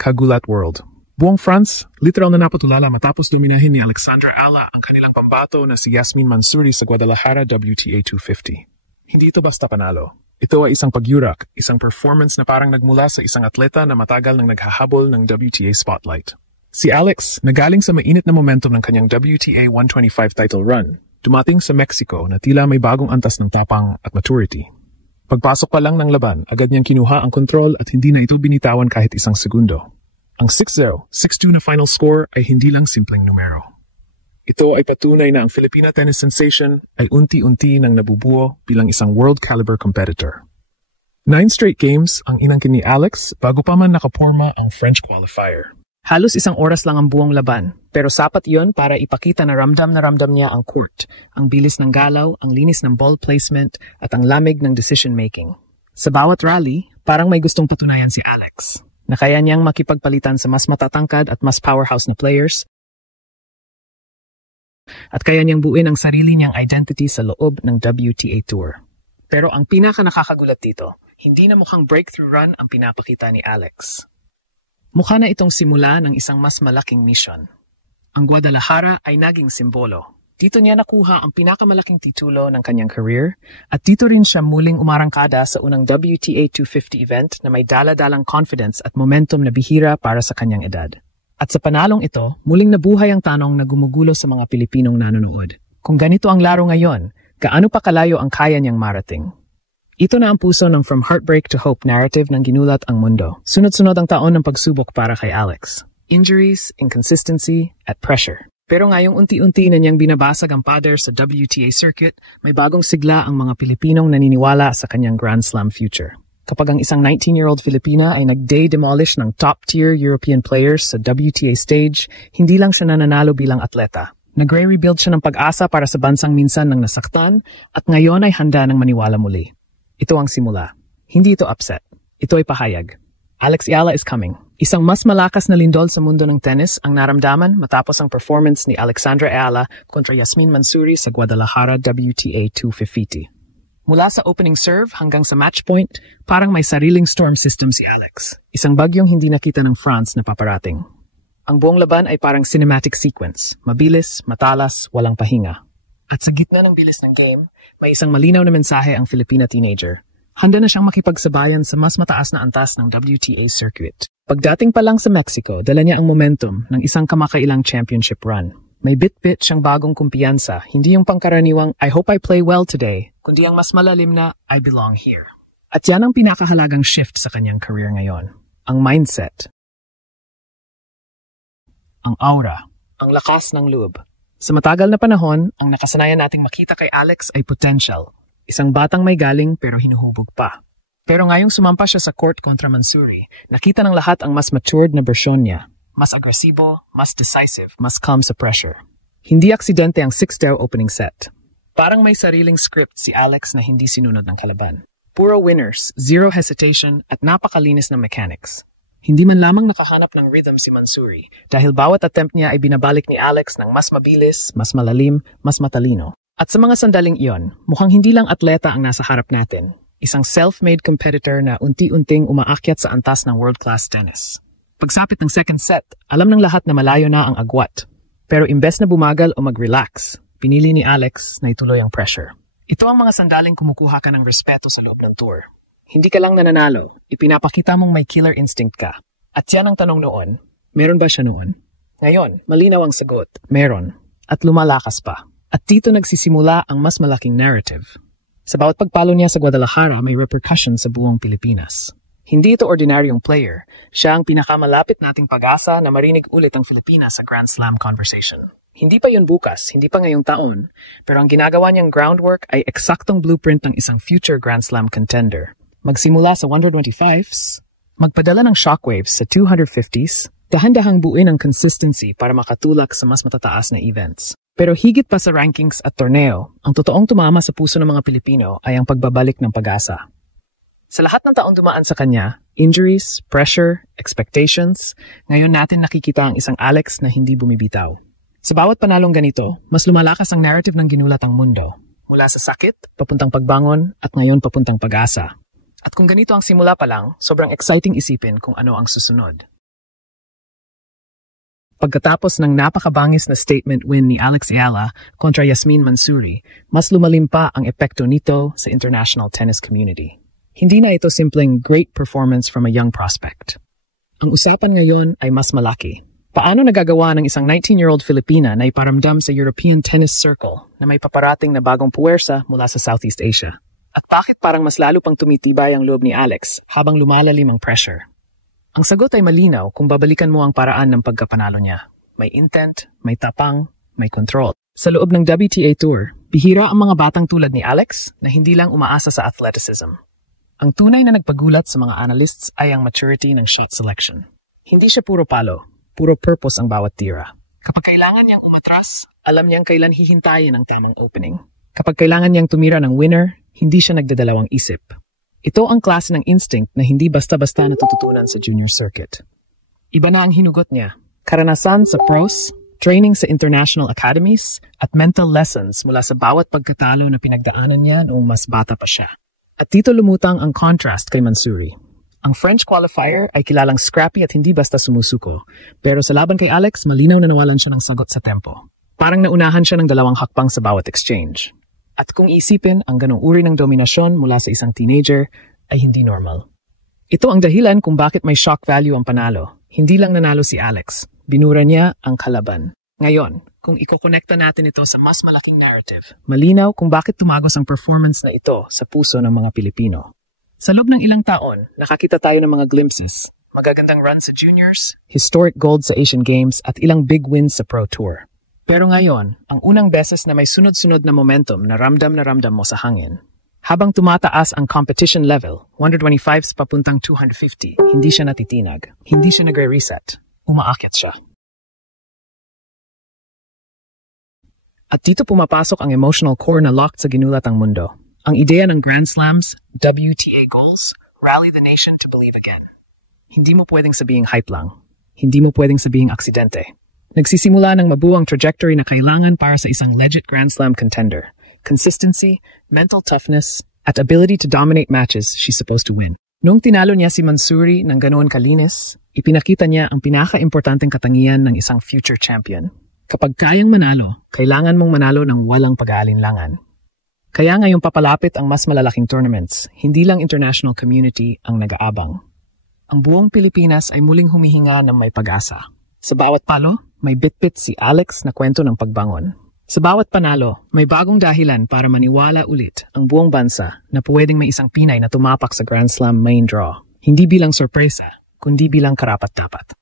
Kagulat World. Buong France, literal na napatulala matapos dominahin ni Alexandra Ala ang kanilang pambato na si Yasmin Mansouri sa Guadalajara WTA 250. Hindi ito basta panalo. Ito ay isang pagyurak, isang performance na parang nagmula sa isang atleta na matagal nang naghahabol ng WTA spotlight. Si Alex, nagaling sa mainit na momentum ng kanyang WTA 125 title run, dumating sa Mexico na tila may bagong antas ng tapang at maturity. Pagpasok pa lang ng laban, agad niyang kinuha ang kontrol at hindi na ito binitawan kahit isang segundo. Ang 6-0, 6-2 na final score ay hindi lang simpleng numero. Ito ay patunay na ang Filipina tennis sensation ay unti-unti nang nabubuo bilang isang world-caliber competitor. 9 straight games ang inangkin ni Alex bago pa man nakaporma ang French qualifier. Halos isang oras lang ang buong laban, pero sapat yon para ipakita na ramdam niya ang court, ang bilis ng galaw, ang linis ng ball placement, at ang lamig ng decision-making. Sa bawat rally, parang may gustong patunayan si Alex, na kaya niyang makipagpalitan sa mas matatangkad at mas powerhouse na players, at kaya niyang buuin ang sarili niyang identity sa loob ng WTA Tour. Pero ang pinaka-nakakagulat dito, hindi na mukhang breakthrough run ang pinapakita ni Alex. Mukha na itong simula ng isang mas malaking mission. Ang Guadalajara ay naging simbolo. Dito niya nakuha ang pinakamalaking titulo ng kanyang career at dito rin siya muling umarangkada sa unang WTA 250 event na may dala-dalang confidence at momentum na bihira para sa kanyang edad. At sa panalong ito, muling nabuhay ang tanong na gumugulo sa mga Pilipinong nanonood. Kung ganito ang laro ngayon, gaano pa kalayo ang kaya niyang marating? Ito na ang puso ng From Heartbreak to Hope narrative ng ginulat ang mundo. Sunod-sunod ang taon ng pagsubok para kay Alex. Injuries, inconsistency, at pressure. Pero ngayong unti-unti na niyang binabasag ang pader sa WTA circuit, may bagong sigla ang mga Pilipinong naniniwala sa kanyang Grand Slam future. Kapag ang isang 19-year-old Filipina ay nag-day demolish ng top-tier European players sa WTA stage, hindi lang siya nananalo bilang atleta. Nagre-rebuild siya ng pag-asa para sa bansang minsan nang nasaktan at ngayon ay handa ng maniwala muli. Ito ang simula. Hindi ito upset. Ito ay pahayag. Alex Ayala is coming. Isang mas malakas na lindol sa mundo ng tennis ang naramdaman matapos ang performance ni Alexandra Ayala kontra Yasmin Mansouri sa Guadalajara WTA 250. Mula sa opening serve hanggang sa match point, parang may sariling storm system si Alex. Isang bagyong hindi nakita ng France na paparating. Ang buong laban ay parang cinematic sequence. Mabilis, matalas, walang pahinga. At sa gitna ng bilis ng game, may isang malinaw na mensahe ang Filipina teenager. Handa na siyang makipagsabayan sa mas mataas na antas ng WTA circuit. Pagdating pa lang sa Mexico, dala niya ang momentum ng isang kamakailang championship run. May bit-bit siyang bagong kumpiyansa, hindi yung pangkaraniwang I hope I play well today, kundi ang mas malalim na I belong here. At yan ang pinakahalagang shift sa kanyang career ngayon. Ang mindset. Ang aura. Ang lakas ng loob. Sa matagal na panahon, ang nakasanayan nating makita kay Alex ay potential. Isang batang may galing pero hinuhubog pa. Pero ngayong sumampa siya sa court kontra Mansouri, nakita ng lahat ang mas matured na bersyon niya. Mas agresibo, mas decisive, mas calm sa pressure. Hindi aksidente ang 6-0 opening set. Parang may sariling script si Alex na hindi sinunod ng kalaban. Puro winners, zero hesitation, at napakalinis ng mechanics. Hindi man lamang nakahanap ng rhythm si Mansouri dahil bawat attempt niya ay binabalik ni Alex ng mas mabilis, mas malalim, mas matalino. At sa mga sandaling iyon, mukhang hindi lang atleta ang nasa harap natin. Isang self-made competitor na unti-unting umaakyat sa antas ng world-class tennis. Pagsapit ng second set, alam ng lahat na malayo na ang agwat. Pero imbes na bumagal o mag-relax, pinili ni Alex na ituloy ang pressure. Ito ang mga sandaling kumukuha ka ng respeto sa loob ng tour. Hindi ka lang nananalo, ipinapakita mong may killer instinct ka. At yan ang tanong noon, meron ba siya noon? Ngayon, malinaw ang sagot, meron. At lumalakas pa. At dito nagsisimula ang mas malaking narrative. Sa bawat pagpalo niya sa Guadalajara, may repercussion sa buong Pilipinas. Hindi ito ordinaryong player. Siya ang pinakamalapit nating pag-asa na marinig ulit ang Pilipinas sa Grand Slam conversation. Hindi pa yun bukas, hindi pa ngayong taon, pero ang ginagawa niyang groundwork ay eksaktong blueprint ng isang future Grand Slam contender. Magsimula sa 125s, magpadala ng shockwaves sa 250s, dahan-dahang buuin ang consistency para makatulak sa mas matataas na events. Pero higit pa sa rankings at torneo, ang totoong tumama sa puso ng mga Pilipino ay ang pagbabalik ng pag-asa. Sa lahat ng taong dumaan sa kanya, injuries, pressure, expectations, ngayon natin nakikita ang isang Alex na hindi bumibitaw. Sa bawat panalong ganito, mas lumalakas ang narrative ng ginulat ang mundo. Mula sa sakit, papuntang pagbangon, at ngayon papuntang pag-asa. At kung ganito ang simula pa lang, sobrang exciting isipin kung ano ang susunod. Pagkatapos ng napakabangis na statement win ni Alex Ayala kontra Yasmin Mansouri, mas lumalim pa ang epekto nito sa international tennis community. Hindi na ito simpleng great performance from a young prospect. Ang usapan ngayon ay mas malaki. Paano nagagawa ng isang 19-year-old Filipina na iparamdam sa European Tennis Circle na may paparating na bagong puwersa mula sa Southeast Asia? At bakit parang mas lalo pang tumitibay ang loob ni Alex habang lumalalim ang pressure? Ang sagot ay malinaw kung babalikan mo ang paraan ng pagkapanalo niya. May intent, may tapang, may control. Sa loob ng WTA Tour, bihira ang mga batang tulad ni Alex na hindi lang umaasa sa athleticism. Ang tunay na nagpagulat sa mga analysts ay ang maturity ng shot selection. Hindi siya puro palo, puro purpose ang bawat tira. Kapag kailangan niyang umatras, alam niyang kailan hihintayin ang tamang opening. Kapag kailangan niyang tumira ng winner, hindi siya nagdadalawang isip. Ito ang klase ng instinct na hindi basta-basta natututunan sa junior circuit. Iba na ang hinugot niya. Karanasan sa pros, training sa international academies, at mental lessons mula sa bawat pagkatalo na pinagdaanan niya noong mas bata pa siya. At dito lumutang ang contrast kay Mansouri. Ang French qualifier ay kilalang scrappy at hindi basta sumusuko. Pero sa laban kay Alex, malinaw na nawalan siya ng sagot sa tempo. Parang naunahan siya ng 2 hakbang sa bawat exchange. At kung isipin, ang ganong uri ng dominasyon mula sa isang teenager ay hindi normal. Ito ang dahilan kung bakit may shock value ang panalo. Hindi lang nanalo si Alex, binura niya ang kalaban. Ngayon, kung ikokonekta natin ito sa mas malaking narrative, malinaw kung bakit tumagos ang performance na ito sa puso ng mga Pilipino. Sa loob ng ilang taon, nakakita tayo ng mga glimpses, magagandang run sa juniors, historic gold sa Asian Games at ilang big wins sa Pro Tour. Pero ngayon, ang unang beses na may sunod-sunod na momentum na ramdam mo sa hangin. Habang tumataas ang competition level, 125s papuntang 250, hindi siya natitinag. Hindi siya nagre-reset. Umaakyat siya. At dito pumapasok ang emotional core na locked sa ginulat ang mundo. Ang ideya ng Grand Slams, WTA goals, rally the nation to believe again. Hindi mo pwedeng sabihing hype lang. Hindi mo pwedeng sabihing aksidente. Nagsisimula ng mabuo ang trajectory na kailangan para sa isang legit Grand Slam contender. Consistency, mental toughness, at ability to dominate matches she's supposed to win. Noong tinalo niya si Mansouri ng ganoon kalinis, ipinakita niya ang pinaka-importanteng katangian ng isang future champion. Kapag kayang manalo, kailangan mong manalo ng walang pag-aalinlangan. Kaya ngayong papalapit ang mas malalaking tournaments, hindi lang international community ang nag-aabang. Ang buong Pilipinas ay muling humihinga ng may pag-asa. Sa bawat palo, may bitbit si Alex na kwento ng pagbangon. Sa bawat panalo, may bagong dahilan para maniwala ulit ang buong bansa na pwedeng may isang Pinay na tumapak sa Grand Slam main draw. Hindi bilang sorpresa, kundi bilang karapat-dapat.